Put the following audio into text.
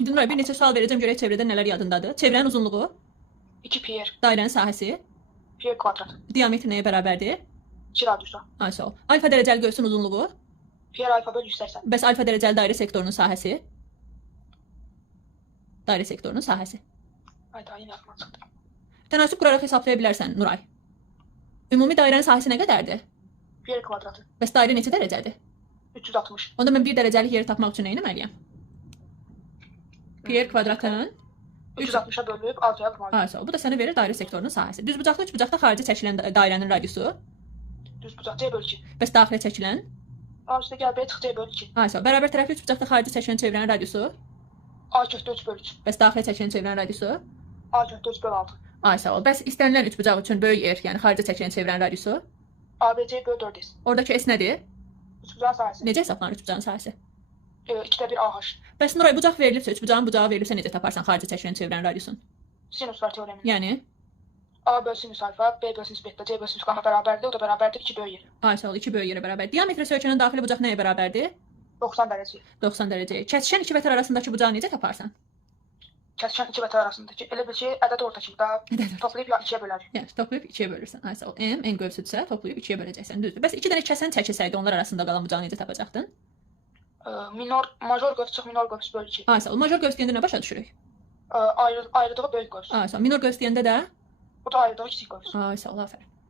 İndi Nuray bir neçə sual verəcəm, görək çevrədə nələr yadındadır. Çevrənin uzunluğu, 2 pi r. dairənin sahəsi, Pi r kvadrat. diametri nəyə bərabərdir? 2 radiusa. Ay sağ ol. Alfa dərəcəli qövsün uzunluğu, Pi r alfa bölü 180. bəs alfa dərəcəli dairə sektorunun sahəsi? Dairə sektorunun sahəsi. Ay daha yeni aklıma çıxdı. Tənasüb quraraq hesablaya bilərsən Nuray. Ümumi dairənin sahəsi nə qədərdir? Pi r kvadratı. Bəs dairə neçə dərəcədir? 360. Onda mən 1 dərəcəlik yeri tapmaq üçün nə etməliyəm? Pi r kvadratın 360'a bölüp 6'ya vurmalıyım. Ay sağ ol. Bu da sənə verir dairə sektorunun sahəsi. Düzbucaqlı üçbucaqda xarici çəkilən dairənin radiusu, Düz bucaq c bölü 2. bəs daxilə çəkilən? A üstə gəl b çıx c bölü 2. Ay sağ ol. Bərabər tərəfli üçbucaqda xarici çəkilən çevrənin radiusu, A kökdə 3 bölü 3. bəs daxilə çəkilən çevrənin radiusu? A kökdə 3 bölü 6. Ay sağ ol. Bəs istənilən üçbucaq üçün böyük yer, yəni xarici çəkilən çevrənin radiusu. ABC bölü 4 s. Oradakı s nədir? Üçbucağın sahəsi. Necə hesablanır üçbucağın sahəsi? 2'də 1 AH. Bəs Nuray bucaq verilibsə, üçbucağın bucağı verilibsə necə taparsan xarici çəkilən çevrənin radiusunu? Sinus var teoremi. Yəni, A bölü sinüs alfa, B bölü sinüs beta, C bölü sinüs gamma bərabərdir. O da bərabərdir 2 bölü 7. ay sağ ol, 2 böyük yerə bərabər. Diametri söykənən daxili bucaq nəyə bərabərdir? 90 dərəcə. 90 dərəcəyə. Kəsişən iki vətər arasındakı bucağı necə taparsan? Kəsişən iki vətər arasındakı elə bir şey ədəd orta kimi daha toplayıb 2'ye bölər. Yəni toplayıb 2-yə bölürsən. Ay sağ ol. M qövsüdsə toplayıb 2-yə böləcəksən. Düzdür. Bəs 2 dənə kəsən çəkilsəydi onlar arasında qalan bucağı necə tapacaqdın? Major qövs çıx minor qövs bölü 2. Ay sağ ol. Major qövs deyəndə nə başa düşürük? Ayrıdığı böyük qövs. Ay sağ ol. Minor qövs deyəndə də Bu da ayrıdığı kiçik qövs. ay sağ ol, afərin.